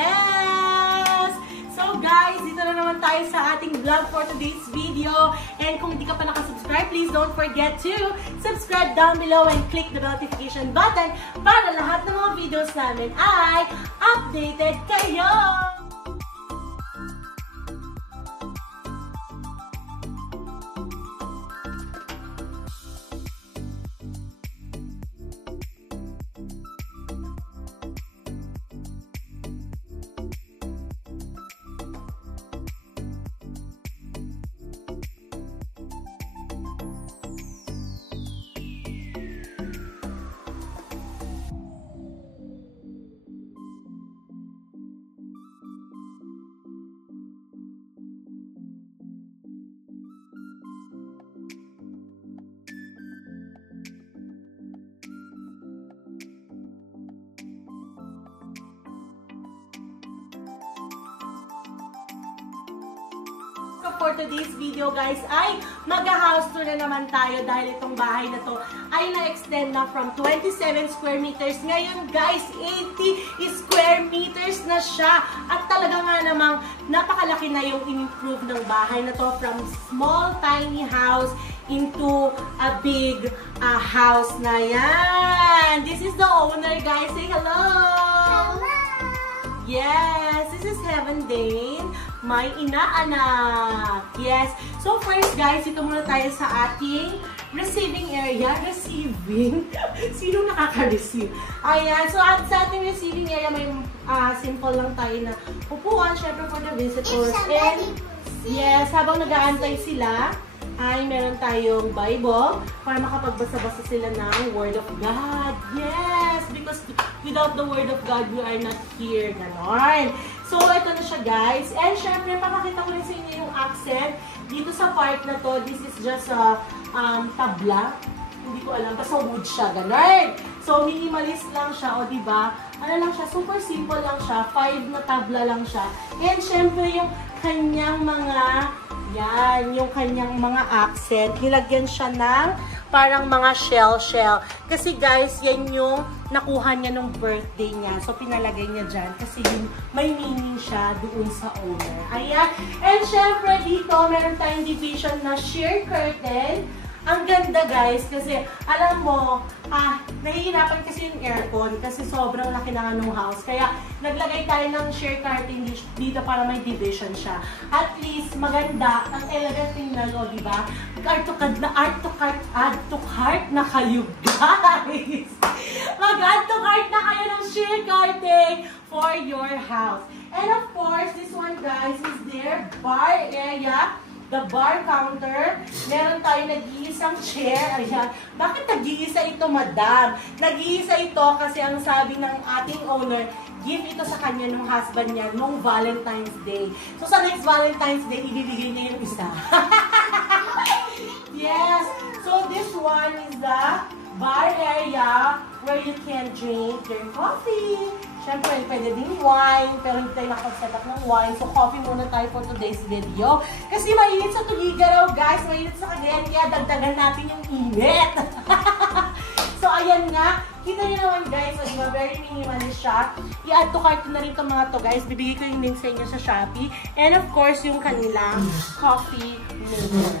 Yes! So guys, dito na naman tayo sa ating vlog for today's video. And kung hindi ka pa nakasubscribe, please don't forget to subscribe down below and click the notification button para lahat ng mga videos namin ay updated kayo! For today's video guys ay mag-house tour na naman tayo dahil itong bahay na to ay na-extend na from 27 square meters. Ngayon guys, 80 square meters na siya. At talaga nga namang napakalaki na yung in-improve ng bahay na to from small tiny house into a big house na yan. This is the owner guys. Say hello! Hello! Yes, this is Heaven Dane. May inaanak. Yes. So first guys, ito muna tayo sa ating receiving area. Receiving? Sino nakaka-receive? Ayan. So at sa ating receiving area, may simple lang tayo na upuan, syempre for the visitors. And yes, habang nag-aantay sila, ay meron tayong Bible para makapagbasa-basa sila ng Word of God. Yes! Because without the Word of God, we are not here. Ganon. So, ito na siya guys. And syempre, papakita ko rin sa inyo yung accent. Dito sa part na to, this is just a tabla. Hindi ko alam. Basta wood siya. Ganon. So, minimalist lang siya. O, diba? Ano lang siya? Super simple lang siya. 5 na tabla lang siya. And syempre, yung kanyang mga yan, yung kanyang mga accent, nilagyan siya ng parang mga shell. Kasi guys, yan yung nakuha niya nung birthday niya. So, pinalagay niya dyan. Kasi yung may meaning siya doon sa owner. Ayan. And syempre, dito, meron tayong division na sheer curtain. Ang ganda guys, kasi alam mo, nahihirapan kasi yung aircon kasi sobrang laki na ng house. Kaya naglagay tayo ng sheer curtain dito para may division siya. At least maganda, ang elegant tingnan, o diba? Add to cart na kayo guys! Mag-add to cart na kayo ng sheer curtain for your house. And of course, this one guys is their bar area. The bar counter, meron tayo nag-iisang chair. Ayan. Bakit nag-iisa ito, madam? Nag-iisa ito kasi ang sabi ng ating owner, give ito sa kanya ng husband niya nung Valentine's Day. So sa next Valentine's Day, ibibigay niya yung isa. Yes. So this one is the bar area where you can drink your coffee. Siyempre, pwede din wine, pero hindi tayo nakapag-set up ng wine. So, coffee muna tayo for today's video. Kasi mainit sa Tuguegarao, guys. Mainit sa Cagayan, kaya dagdagan natin yung init. So, ayan nga. Kita niyo naman, guys. So, diba, very minimalist siya. I-add to cart na rin itong mga to, guys. Bibigay ko yung link sa inyo sa Shopee. And, of course, yung kanilang coffee maker.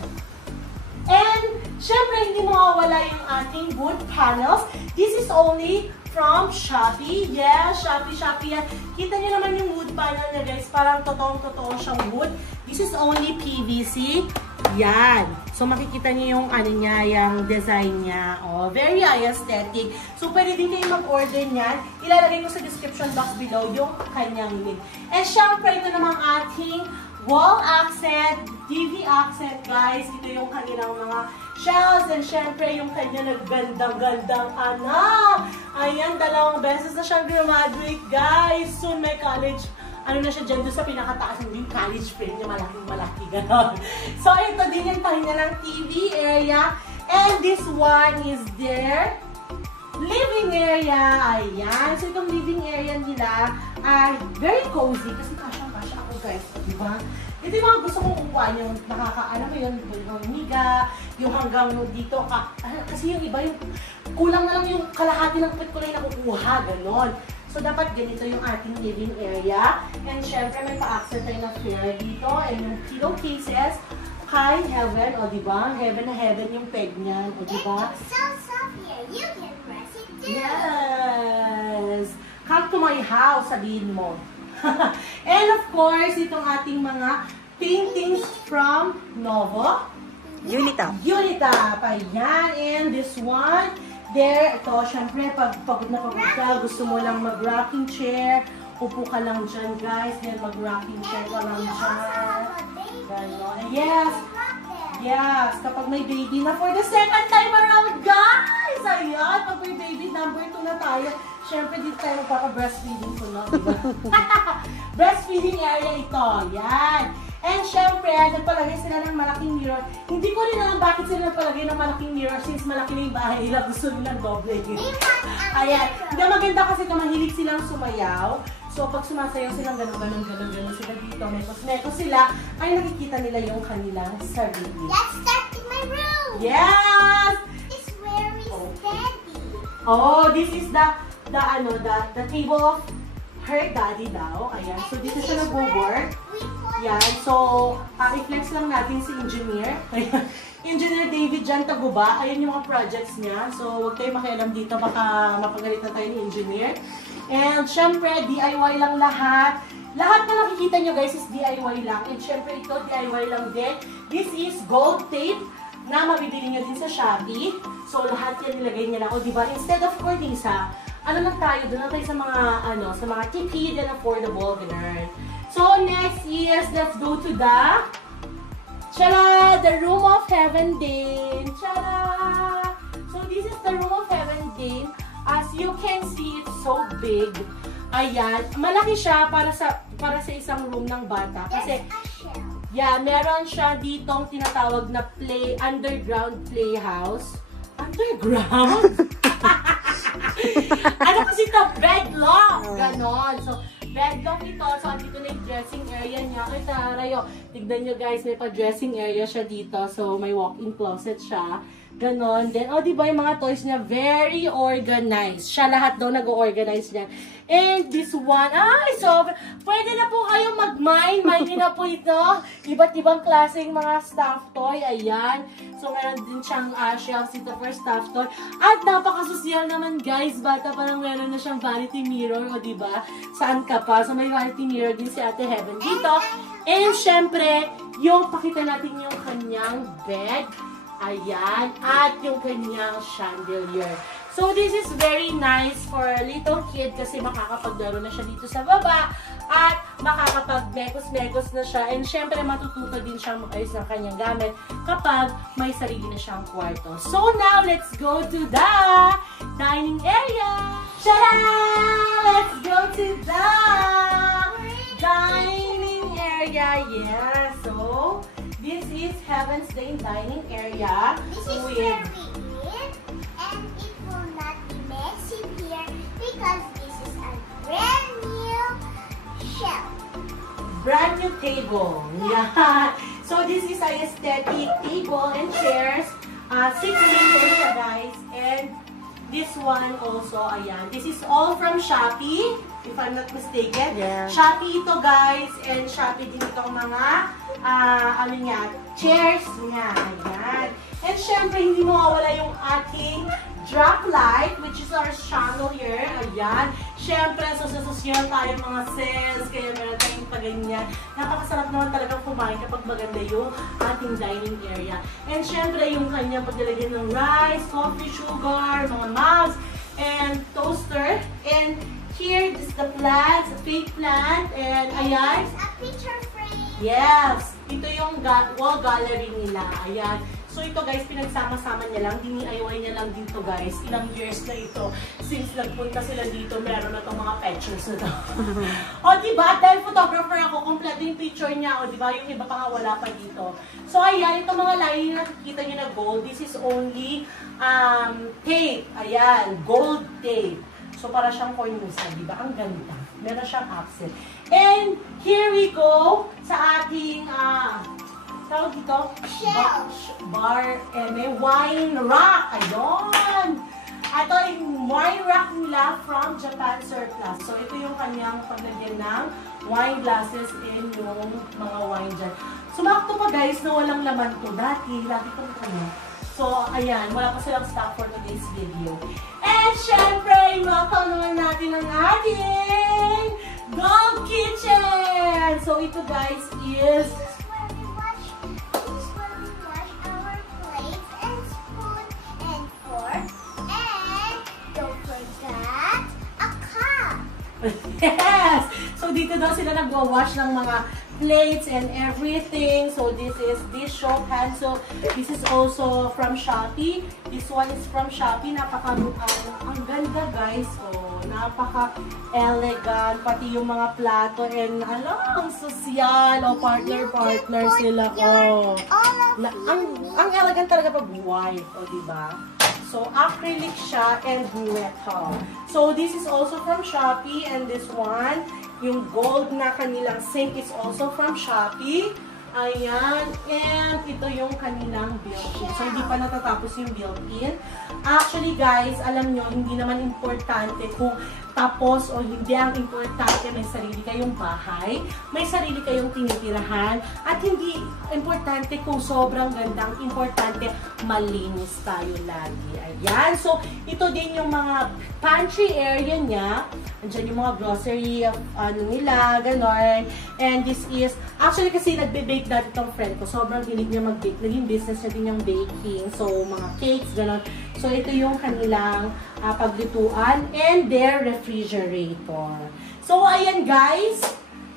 And, syempre, hindi mawawala yung ating wood panels. This is only from Shopee. Yes, Shopee yan. Kita niyo naman yung wood panel niya guys. Parang totoong-totoo siyang wood. This is only PVC. Yan. So, makikita niyo yung ano niya, yung design niya. Oh, very aesthetic. So, pwede din kayo mag-order niyan. Ilalagay ko sa description box below yung kanyang link. And syempre, ito namang ating wall accent, TV accent guys. Ito yung kanilang mga shells, and syempre yung kanya naggandang-gandang anak. Ayan, 2 beses na siyang graduate, guys. Soon may college, ano na siya dyan, doon sa pinakataas yung college frame niya, malaking-malaki, gano'n. So, ito din yung kanya ng TV area. And this one is their living area. Ayan. So, itong living area nila ay very cozy. Kasi kasya ako, guys. Diba? Ito yung mga gusto kong upuan, yung nakakaano mo yun, yung higa, yung hanggang dito, kasi yung iba, yung kulang na lang yung kalahati ng pet ko na yung nakukuha, gano'n. So, dapat ganito yung ating living area. And syempre, may pa-accent tayo na fair dito. And yung pillowcases kay Heaven. O, diba? Heaven na heaven yung peg niyan. O, diba? It's so soft here. You can press it too. Yes! Come to my house, sabihin mo. And of course, itong ating mga paintings from Novo. Unita. Unita. Ayan. And this one. There, ito, syempre, pag pagod na pagod ka, gusto mo lang mag-rocking chair, upo ka lang dyan, guys, then mag-rocking chair ka lang dyan. Gano'n. Yes! Yes! Kapag may baby na for the second time around, guys! Ayan! Pag may baby, number 2 na tayo. Syempre, dito tayo magpaka-breastfeeding ko, no? Diba? Breastfeeding area ito. Yan! And syempre, nagpalagay sila ng malaking mirror. Hindi ko rin alam bakit sila nagpalagay ng malaking mirror since malaki na yung bahay nila. Gusto nilang doble. Ayan. Hindi maganda kasi ito, mahilig silang sumayaw. So, pag sumasayaw silang gano'n sila dito, mekos sila, ay nakikita nila yung kanilang sarili. Let's start in my room. Yes! It's where we study. Oh, this is the table of her daddy daw. Ayan. So, dito siya nag-work. Yan. So, i-flex lang natin si Engineer. Engineer David Jan Taguba. Ayan yung mga projects niya. So, huwag kayo makialam dito. Baka mapagalit na tayo ni Engineer. And, syempre, DIY lang lahat. Lahat na nakikita nyo, guys, is DIY lang. And, syempre, ito, DIY lang din. This is gold tape na mabibili nyo din sa Shopee. So, lahat yan nilagay niya lang. O, diba? Instead of cornisa, ano lang tayo? Doon lang tayo sa mga, sa mga tipid and affordable. Ganun. So, next is, let's go to the, the room of heaven din. So, this is the room of heaven din. As you can see, it's so big. Ayan. Malaki siya para sa isang room ng bata. Kasi, yeah, meron siya ditong tinatawag na underground playhouse. Underground? Ano kasi ito? Bedlock! Ganon. So, bedlock ito. So, dito na yung dressing area niya. Ay, tarayo. Tignan nyo guys, may pa-dressing area siya dito. So, may walk-in closet siya. Ganon. Then, oh, diba yung mga toys niya? Very organized. Siya lahat daw nag-organize niya. And this one, so, pwede na po kayong mag-mine. Mine na po ito. Iba't ibang klaseng mga stuffed toy. Ayan. So, meron din siyang shelves dito for stuffed toy. At napaka-social naman, guys. Bata parang meron na siyang vanity mirror. O, diba? Saan ka pa? So, may vanity mirror din si Ate Heaven dito. And, syempre, yung pakita natin yung kanyang bed. Ayan. At yung kanyang chandelier. So, this is very nice for a little kid kasi makakapaglaro na siya dito sa baba at makakapag-mekos-mekos na siya. And syempre, matututo din siyang mag-ayos ng kanyang gamit kapag may sarili na siyang kwarto. So, now, let's go to the dining area! Tada! Let's go to the dining area! Yeah, so, this is Heaven's Day dining area. This is where we eat, and it will not be messy here because this is a brand new shelf. Brand new table. Yeah. So this is a aesthetic table and chairs. 6 meters siya, guys. And this one also, ayan. This is all from Shopee, if I'm not mistaken. Yeah. Shopee ito, guys. And Shopee din itong mga, chairs niya. Ayan. And syempre, hindi mawawala yung ating drop light, which is our chandelier. Ayan. Syempre, sosyo tayo mga sales, kaya meron tayong paganyan. Napakasarap naman talagang kumain kapag maganda yung ating dining area. And syempre, yung kanyang paglalagyan ng rice, coffee, sugar, mga mugs, and toaster. And here, this is the plants, a fake plant, and ayan. There's a picture frame. Yes! Ito yung wall gallery nila. Ayan. So ito guys, pinagsama-sama niya lang. DIY niya lang dito guys. Ilang years na ito. Since nagpunta sila dito, meron na itong mga pictures na ito. O diba? Dahil photographer ako, kompleto yung picture niya. O diba? Yung iba pa nga wala pa dito. So ayan, itong mga line na nakikita niyo na gold, this is only tape. Ayan, gold tape. So para siyang cornisa, diba? Ang ganda. Meron siyang accent. And here we go sa ating tawag dito? Shelf. Bar, wine rack. Ayun. Ito yung wine rack nila from Japan Surplus. So, ito yung kanyang paglagyan ng wine glasses and yung mga wine dyan. Sumakto pa guys na walang laman to. Dati kong kanya. So, ayan. Wala pa silang stock for today's video. And syempre, welcome naman natin ang ating Gold Kitchen! So, ito guys is yes! So, dito daw sila nagwa-wash ng mga plates and everything. So, this is dish soap hand soap. This is also from Shopee. This one is from Shopee. Ang ganda guys. Oh, napaka-elegant. Pati yung mga plato and ang sosyal. O, partner sila. Oh. Ang elegant talaga pag white. O, diba? So, acrylic siya and metal. So, this is also from Shopee. And this one, yung gold na kanilang sink is also from Shopee. Ayan. And ito yung kanilang built-in. So, hindi pa natatapos yung built-in. Actually, guys, alam nyo, hindi naman importante kung tapos o hindi. Ang importante, may sarili kayong bahay, may sarili kayong tinitirahan, at hindi importante kung sobrang gandang, importante malinis tayo lagi. Ayan. So, ito din yung mga pantry area niya. Andiyan yung mga grocery, nila, ganon. And this is, actually kasi nagbe-bake dati itong friend ko. Sobrang hilig niya mag-bake. Naging business niya din yung baking. So, mga cakes, ganon. So, ito yung kanilang paglutuan and their refrigerator. So, ayan guys.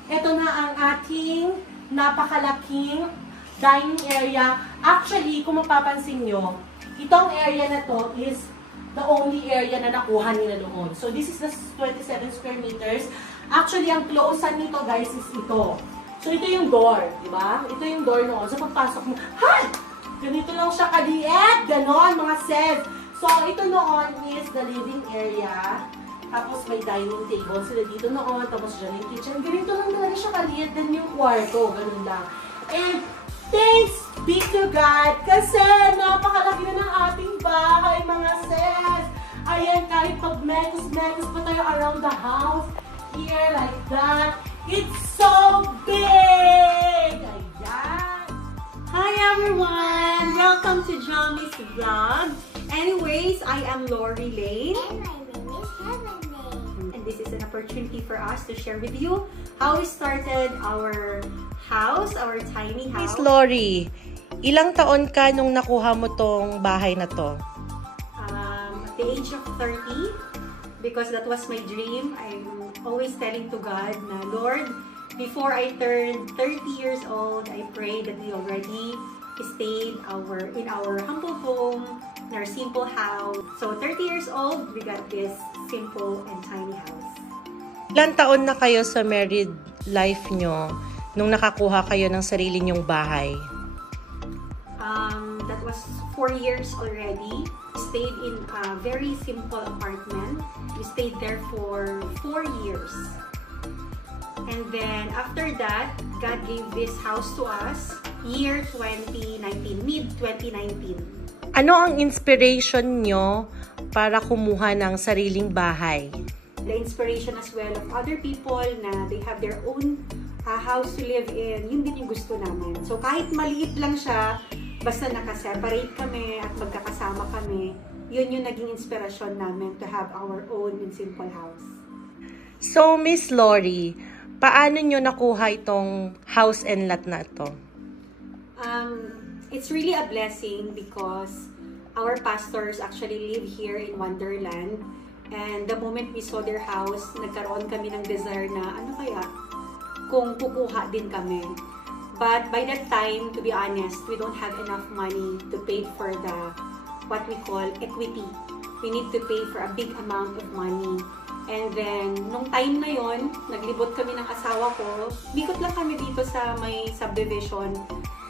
Ito na ang ating napakalaking dining area. Actually, kung mapapansin nyo, itong area na to is the only area na nakuha nila noon. So, this is the 27 square meters. Actually, ang close-an nito, guys, is ito. So, ito yung door, di ba? Ito yung door noon. So, pagpasok mo, ha! Ganito lang siya kaliit. Ganon, mga sets. So, ito noon is the living area. Tapos, may dining table sila dito noon. Tapos, dyan yung kitchen. Ganito lang talaga siya kaliit. Then, yung kwarto. Ganon lang. And, thanks be to God kasi napakalaki na ng ating bahay, mga sis. Ayan, kahit pag mekus pa tayo around the house, here, like that, it's so big! Ayan! Hi everyone! Welcome to Johnny's Vlog. Anyways, I am Lori Lane. And my name is Heavenly. And this is an opportunity for us to share with you how we started our house, our tiny house. Miss Lori, ilang taon ka nung nakuha mo tong bahay na to? At the age of 30, because that was my dream. I'm always telling to God na, Lord, before I turned 30 years old, I pray that we already stayed in our humble home, in our simple house. So 30 years old, we got this simple and tiny house. Ilang taon na kayo sa married life nyo nung nakakuha kayo ng sarili nyong bahay? That was 4 years already. We stayed in a very simple apartment. We stayed there for 4 years. And then after that, God gave this house to us year 2019, mid-2019. Ano ang inspiration nyo para kumuha ng sariling bahay? The inspiration as well of other people na they have their own house to live in, yun din yung gusto namin. So kahit maliit lang siya, basta nakaseparate kami at magkakasama kami, yun yung naging inspirasyon namin to have our own and simple house. So, Miss Lori, paano nyo nakuha itong house and lot na ito? It's really a blessing because our pastors actually live here in Wonderland. And the moment we saw their house, nagkaroon kami ng desire na, ano kaya, kung kukuha din kami. But by that time, to be honest, we don't have enough money to pay for what we call equity. We need to pay for a big amount of money. And then, nung time na yon, naglibot kami ng asawa ko. Bikot lang kami dito sa may subdivision.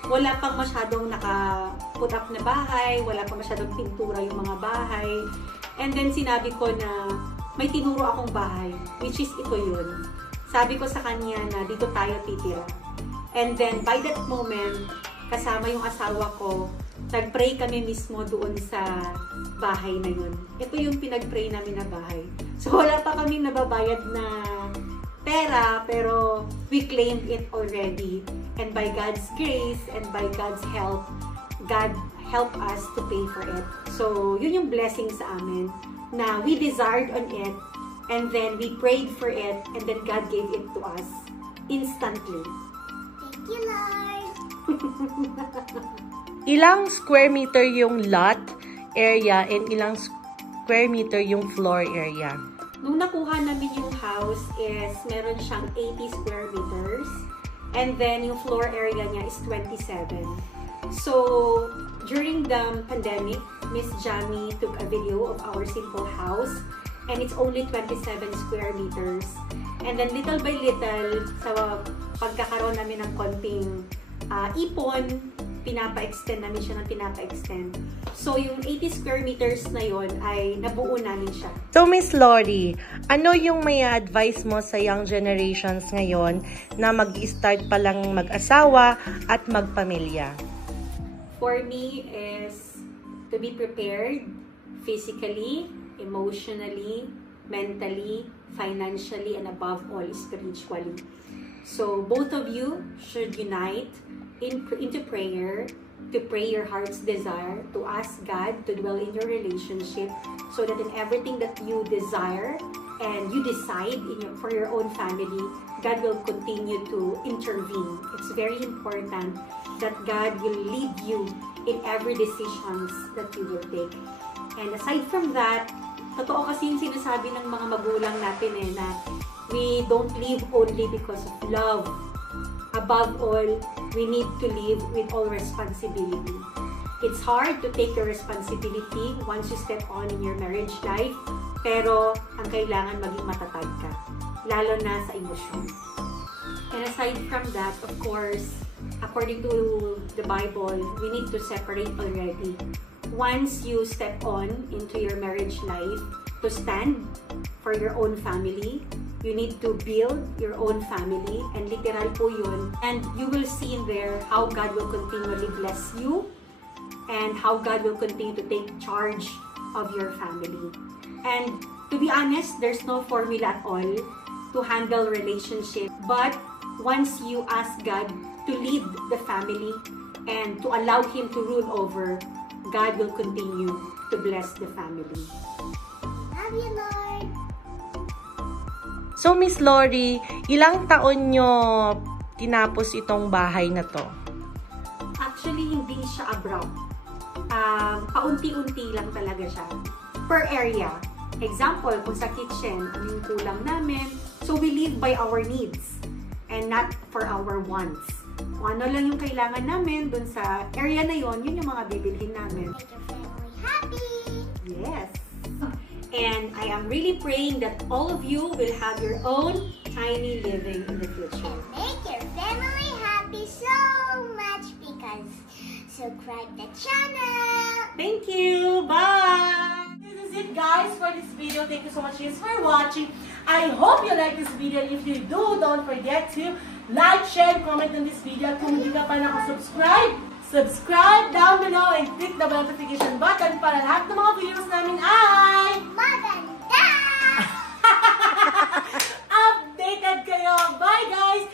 Wala pang masyadong naka-put up na bahay, wala pang masyadong pintura yung mga bahay. And then, sinabi ko na may tinuro akong bahay, which is ito yun. Sabi ko sa kanya na dito tayo titira. And then, by that moment, kasama yung asawa ko, nag-pray kami mismo doon sa bahay na yun. Ito yung pinag-pray namin na bahay. So wala pa kaming nababayad na pera, pero we claimed it already. And by God's grace and by God's help, God helped us to pay for it. So yun yung blessing sa amin, na we desired on it, and then we prayed for it, and then God gave it to us instantly. Thank you, Lord. Ilang square meter yung lot area and ilang square meter yung floor area? Nung nakuha namin yung house is meron siyang 80 square meters, and then yung floor area niya is 27. So during the pandemic, Miss Jamie took a video of our simple house, and it's only 27 square meters. And then little by little, sa pagkakaroon namin ng konting ipon, pinapa-extend namin siya ng pinapa-extend. So yung 80 square meters na yon ay nabuo namin siya. So Miss Lori, ano yung may advice mo sa young generations ngayon na mag-start pa lang mag-asawa at magpamilya? For me is to be prepared physically, emotionally, mentally, financially, and above all, spiritually. So both of you should unite into prayer, to pray your heart's desire, to ask God to dwell in your relationship, so that in everything that you desire and you decide for your own family, God will continue to intervene. It's very important that God will lead you in every decisions that you will take. And aside from that, totoo kasi yung sinasabi ng mga magulang natin na we don't live only because of love. Above all, we need to live with all responsibility. It's hard to take your responsibility once you step on in your marriage life, pero ang kailangan maging matatag ka, lalo na sa emosyon. And aside from that, of course, according to the Bible, we need to separate already. Once you step on into your marriage life to stand for your own family, you need to build your own family, and literal po yun. And you will see in there how God will continually bless you and how God will continue to take charge of your family. And to be honest, there's no formula at all to handle relationship. But once you ask God to lead the family and to allow Him to rule over, God will continue to bless the family. Love you, Lord. So Miss Lori, ilang taon nyo tinapos itong bahay na to? Actually, hindi siya abrupt. Paunti-unti lang talaga siya. Per area. Example, kung sa kitchen, ano yung kulang namin. So we live by our needs and not for our wants. Kung ano lang yung kailangan namin dun sa area na yon, yun yung mga bibilhin namin. Make your family happy. Yes. And I am really praying that all of you will have your own tiny living in the future. Make your family happy so much because subscribe the channel. Thank you. Bye. This is it guys for this video. Thank you so much guys for watching. I hope you like this video. If you do, don't forget to like, share, and comment on this video. At kung hindi ka pa nakasubscribe, subscribe down below and click the notification button para lahat ng mga videos namin ay Maganda! updated kayo. Bye guys!